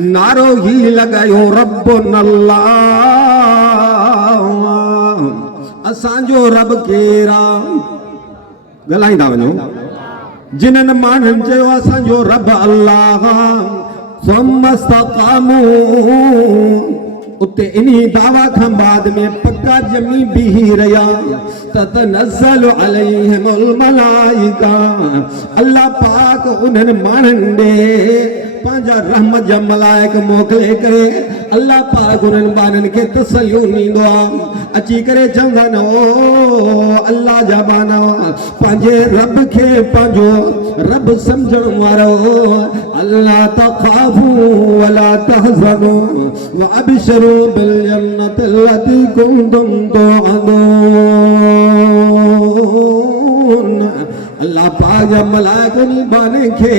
नारो ही लगायो रब्बुन अल्लाह असांजो रब केरा गलाईंदा वञो जिन्हनि माण्हुनि चयो असांजो रब अल्लाह समस्तकामू उते इन्हीं दावा खां बाद में पक्का जमी बीही रहा ततनज़्ज़लु अलैहिमुल मलाइका अल्लाह पाक उन्हनि माण्हुनि ॾे पंहिंजा रहमत जा मलाइक मोकिले करे अल्लाह पाक उन्हनि ॿारनि खे तसलियूं ॾींदो आहे अची करे चवंदा आहिनि ओ अल्लाह जा बाना पंहिंजे रब खे पंहिंजो रब सम्झण वारो अल्लाह तख़ाफू वला तहज़नू वअबशिरू बिल जन्नति लती कुंतुम तुअदून अल्लाह पाक जा मलाइक उन्हीं बाने खे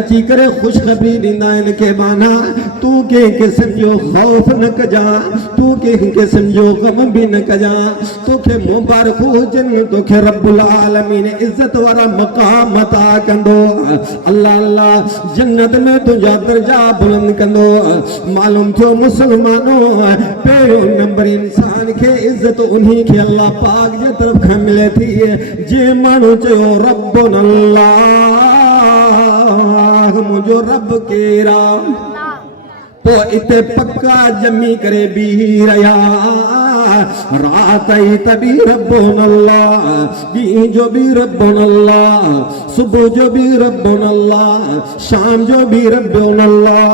अची करे ख़ुशख़बरी ॾींदा आहिनि के बाना तूं कंहिं क़िस्म जो ख़ौफ़ न कजां तूं कंहिं क़िस्म जो ग़म बि न कजां तोखे मुबारकूं हुजनि तोखे रब्बुल आलमीन इज़त वारा मक़ाम अता कंदो अल्लाह अल्लाह जन्नत में तुंहिंजा दर्जा बुलंद कंदो मालूम थियो मुसलमानो पहिरियों नंबर इंसान खे इज़त उन्हीं खे अल्लाह पाक जे तरफ़ खां मिले थी जे माण्हू चयो रब्बुन अल्लाह मुंहिंजो रब केरा तो इते पक्का जमी करे बीही रहा रात ई तबी रब्बुन अल्लाह ॾींहं जो बि रब्बुन अल्लाह सुबुह जो बि रब्बुन अल्लाह शाम जो बि रब्बुन अल्लाह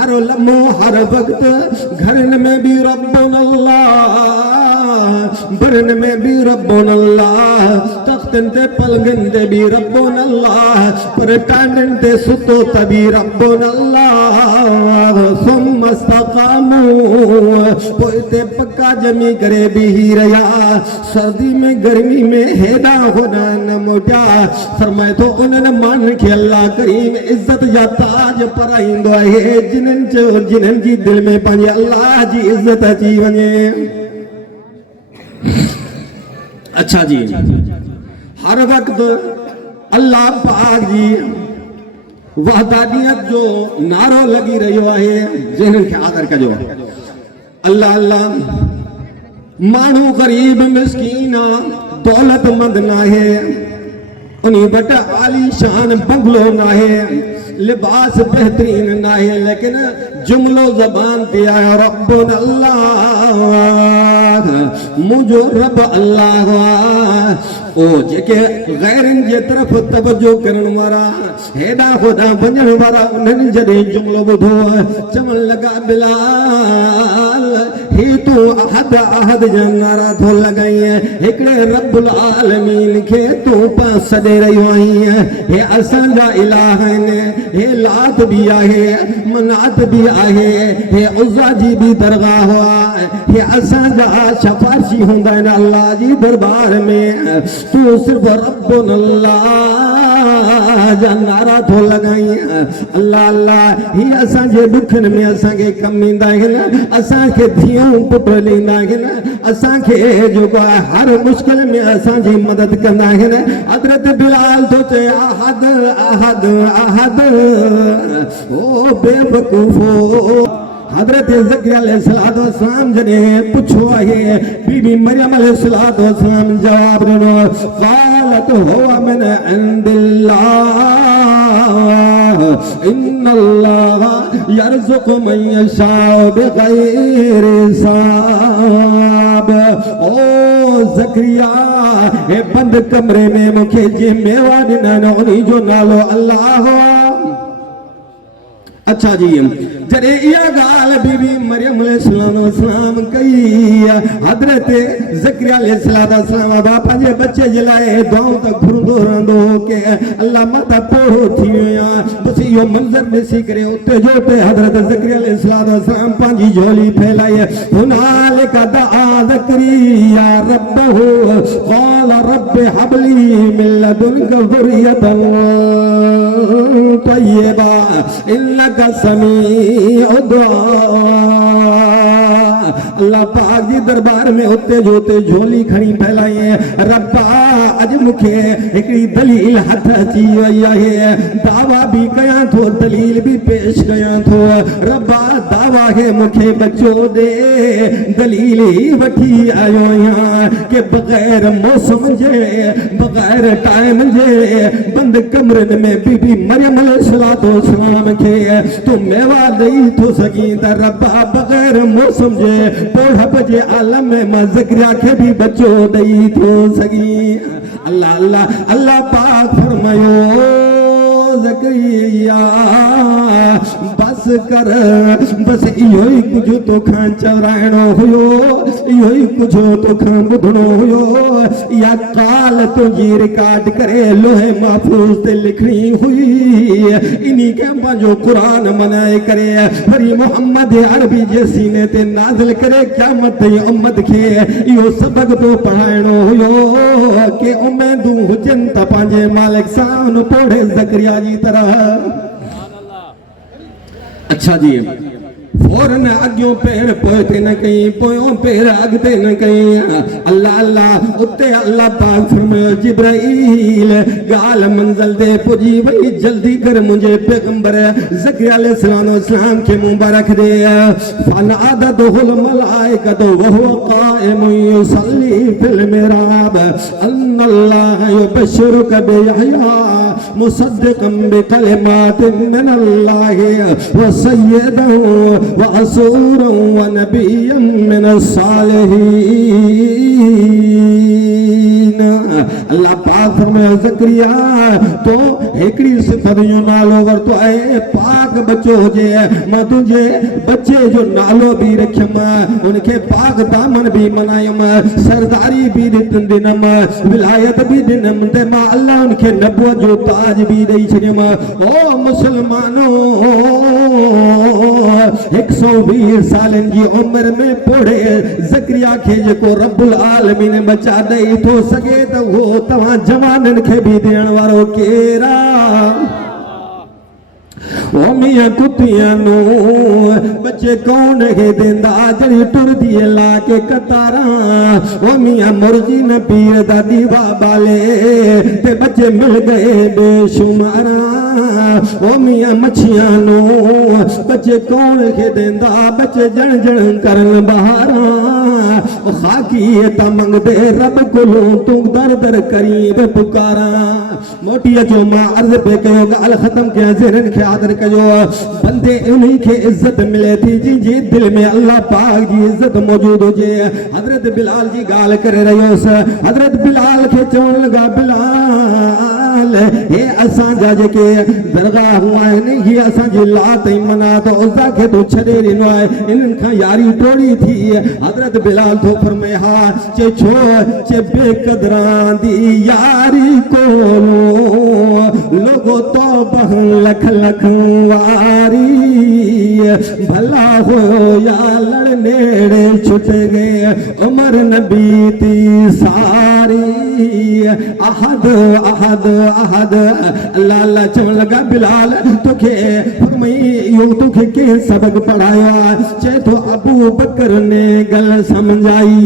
हर लम्हो हर वक्त घरनि में बि रब्बुन अल्लाह बरन में भी रब्बुन अल्लाह तख्तन ते पलंगन ते भी रब्बुन अल्लाह पर टांडन ते सुतो तभी रब्बुन अल्लाह सुमस्तकामू पोइते पक्का जमी करे बीही रहा सर्दी में गर्मी में हेदा होना न मोटा फरमाए तो उन्हनि माण्हुनि खे अल्लाह करीम इज्जत जा ताज पराईंदो आहे जिन्हनि जी दिल में पंहिंजे अल्लाह जी इज्जत अची वञे अच्छा जी हर वक्त अल्लाह पाक जी वहदानियत जो नारो लगी रहियो आहे जिन्हनि खे आदर कजो अल्लाह अल्लाह माण्हू गरीब मिस्कीन दौलतमंद नाहे उन्हीं वटि आलीशान बंगलो नाहे लिबास बेहतरीन नाहे लेकिन जुमलो ज़बान ते आयो रब्बुन अल्लाह मुझो रब अल्लाह ओ जेके गैरन जे तरफ तवज्जो करण वारा हेडा होडा वञण वारा उन्हनि जॾहिं जुमलो ॿुधो चवण लॻा बिलाल ही तू अहद अहद जा नारा थो लॻाई हिकिड़े रब्बुल आलमीन खे तू पास ॾे रहियो आहीं हे असांजा इलाह आहिनि हे लात बि आहे मनात बि आहे हे उज़्ज़ा जी बि दरगाह आहे हे असांजा शफ़ारशी हूंदा आहिनि अल्लाह जी दरबार में तू सिर्फ रब्बुन अल्लाह जा नारा थो लॻाई अल्लाह अल्लाह ही असांजे ॾुखनि में असांखे कमु ईंदा आहिनि असांखे धीअरूं पुट ॾींदा आहिनि असांखे जेको आहे हर मुश्किल में असांजी मदद कंदा आहिनि हज़रत बिलाल थो चए अहद अहद अहद ओ बेवकूफ़ो हज़रत ज़करिया अलैहिस्सलाम जॾहिं पुछो आहे बीबी मरियम अलैहिस्सलाम जवाब ॾिनो क़ालत हुव मिन इंदिल्लाह इन्नल्लाह यरज़ुक़ु मन यशाउ बिग़ैरि हिसाब ओ ज़करिया हे बंद कमरे में मूंखे जे मेवा ॾिना उन्हीं जो नालो अल्लाह अच्छा जी जॾहिं इहा ॻाल्हि बीबी मरियम अलैहिस्सलाम कई हज़रत ज़करिया अलैहिस्सलाम पंहिंजे बचे जे लाइ दुआऊं त घुरंदो रहंदो हो के अल्लाह माता पोड़ो थी वियो बसि इहो मंज़र ॾिसी करे उते जो उते हज़रत ज़करिया अलैहिस्सलाम पंहिंजी झोली फैलाई हुनालिक दआ ज़करिया रब्बहु क़ाल रब्बि हबली मिन लदुनक ज़ुर्रियतन तय्यबा इन्नका समीउ दुआ अल्लाह पाक जी दरबार में उते जोते झोली खणी फैलाई है। रब्बा अज मुखे एकड़ी दलील हथ अची वई आहे, दावा भी कयां थो दलील भी पेश कयां थो। रब्बा दावा है मुखे बच्चो दे, दलील ही वठी आयो आहियां के बगैर मौसम जे बगैर टाइम जे बंद कमरन में बीबी मरियम अलैहिस्सलाम के तू मेवा दई थो सगी त रब्बा बगैर मौसम जे पोढ़ जे आलम में मां ज़करिया के भी बच्चो दई थो सगी। अल्लाह अल्लाह अल्लाह पाक फरमायो ज़करिया बस कर, बस इहो ही कुछ तोखां चवराइणो हुयो, इहो ही कुछ तोखां ॿुधणो हुयो। या काल तुंहिंजी रिकॉर्ड करे लोहे महफूज़ ते लिखणी हुई, इन्ही के पंहिंजो क़ुरान मनाए करे वरी मोहम्मद अरबी जे सीने ते नाज़िल करे क़यामत जी उम्मत खे इहो सबक तो पढ़ाइणो हुयो के उम्मीदूं हुजनि त पंहिंजे मालिक सां उन पोढ़े ज़करिया जी तरह। अच्छा जी, फौरन अॻियों पैर पोइते न कई, पोयों पैर अॻिते न कई। अल्लाह अल्लाह उते अल्लाह पाक फरमायो जिब्राईल ॻाल्हि मंज़िल ते पुॼी वई, जल्दी कर मुंहिंजे पैगंबर ज़करिया अलैहिस्सलाम खे मुबारक दे। फनादतहुल मलाइकतु वहुव क़ाइमुन युसल्ली फिल मिहराब अन्नल्लाह युबश्शिरुका बियहया मुसद्दिक़न बिकलिमातिन मिनल्लाहि व सय्यदन वअसूरन व नबिय्यन मिनस्सालिहीन। अल्लाह पाक फरमाया ज़करिया तो हिकड़ी सिफ़त जो नालो वरतो आहे पाक बच्चो हुजे, मां तुंहिंजे बच्चे जो नालो भी रखियमि, उनखे पाक दामन भी मनायमि, सरदारी भी ॾिनमि, विलायत भी ॾिनमि ते मां अल्लाह उनखे नबुवत जो ताज भी ॾेई छॾियमि। ओ मुसलमानो 120 सालन जी उम्र में पोढ़े ज़करिया खे जेको रब्बुल आलमीन बचा ॾेई थो सघे त उहो तव्हां जवाननि खे भी ॾियण वारो केरा। ओ मियां कुतियां नू बच्चे कौन है देंदा जड़ी टुरदी ला के कतारा। ओ मियां मुर्गी न पीर दा दीवा बाले ते बच्चे मिल गए बेशुमारा। ओ मियां मच्छियां नू बच्चे कौन है देंदा बच्चे जण जण करन बहारा। ओ खाकी ता मंगदे रब कोलों तू दर दर करी बे पुकारा। मोटी जो मां अर्ज पे कयो गाल खत्म के ज़हन खे आदर कयो, बंदे उन्हीं के इज्जत मिले थी जी जी दिल में अल्लाह पाक जी इज्जत मौजूद हो जे। हजरत बिलाल जी गाल करे रहियो स, हजरत बिलाल के चवण लगा बिलाल हे असां जा जेके दरगाह हुआ आहिनि ही असां जी लात ऐं मनात उज़्ज़ा खे तो छॾे ॾिनो आहे, इन्हनि खां यारी टोड़ी थी। हजरत बिलाल तो फरमाए हा चे छो चे बेक़दरां दी यारी कोलो लोगो तो बहन लख लख वारी। भला हो या लड़ नेड़े छुट गए उमर नबी ती सारी। अहद अहद अहद अल्लाह अल्लाह चवण लगा बिलाल तोखे फरमाई यो तोखे के सबक पढ़ाया चे तो अबू बकर ने गल समझाई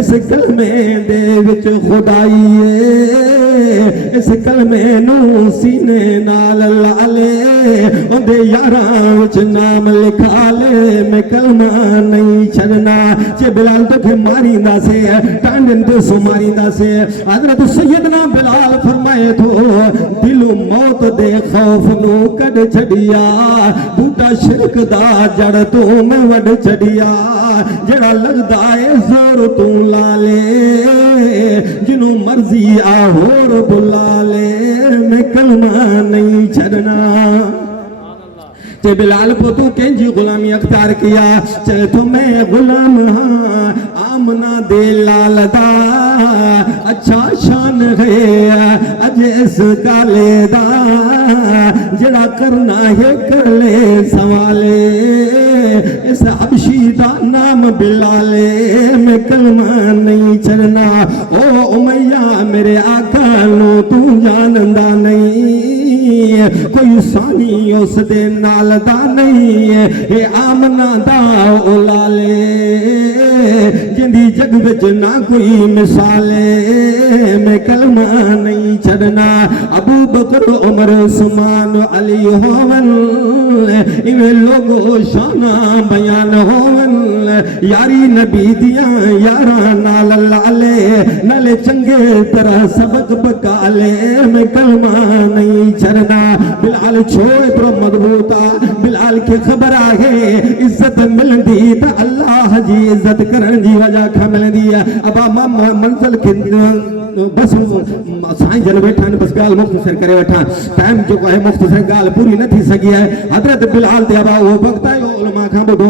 इस कलमे दे विच खुदाई इस कलमे नू सीने नाल लाले उदे यारां विच नाम लिखा ले मैं कलमा नहीं छड़ना। चे बिलाल तोखे मारींदा से टांडन ते सुमारींदा से। हजरत सैयदना बिलाल फरमाए थो दिलो मौत दे खौफ नू कढ छड़िया बूटा शिरक दा जड़ तू मैं वड छड़िया। जड़ा लगदा है जोर तू ला ले जिनू मर्जी आ होर बुला ले मैं कलमा नहीं छड़ना। ते बिलाल पोतू कंहिंजी गुलामी अख्तियार किया चए तो मैं गुलाम हाँ आमना दे लाल दा अच्छा शान है अज इस काले दा जड़ा करना है कर ले सवाले इस हबशी दा नाम बिलाले मैं कलमा नहीं छड़ना। ओ उमैया मेरे आका नो तू जानदा नहीं नहीं, कोई सानी उस दे नाल दा नहीं, हे आमना दा ओ लाले जिंदी जग विच ना कोई मिसाले, मैं कलमा नहीं छड़ना। अबू बकर उमर उस्मान अली होवन, इवे लोगो शाना बयान होवन, यारी नबी दिया यारा नाल लाले, नाले चंगे तरह सबक बकाले, मैं कलमा नहीं छड़ना। बिलाल छोड़ तो मजबूता, बिलाल की खबर आहे इज्जत मिलदी तो अल्लाह जी इज्जत करण जी वजह खा मिलदी है। अब मामा मंजिल के बस साईं जन बैठा बस गाल मुख्तसर करे बैठा, टाइम जो है मुख्तसर गाल पूरी न थी सकी है। हजरत बिलाल ते अबा वो वक्त आयो उलमा खां ॿुधो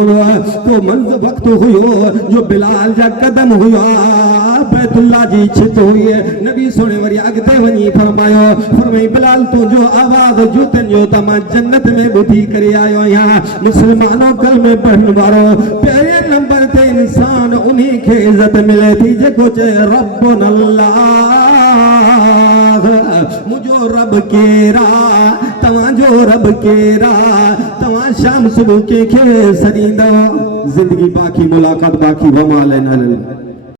तो मंज़ वक्त हुयो जो बिलाल जा कदम हुआ बैतुल्लाह जी छित हुई है। नबी सोने वरी अगते वनी फरमायो, फरमाई बिलाल तू जो आवाज जूतन जो तमा जन्नत में बुधी करे आयो। यहाँ मुसलमानों कल में पढ़न वारो पहले नंबर ते इंसान उन्हीं के इज्जत मिले थी जेको चे रब्बुन अल्लाह, मुझो रब केरा तवाजो रब केरा, तवा शाम सुबह के सदींदा। जिंदगी बाकी मुलाकात बाकी वमा अलैना।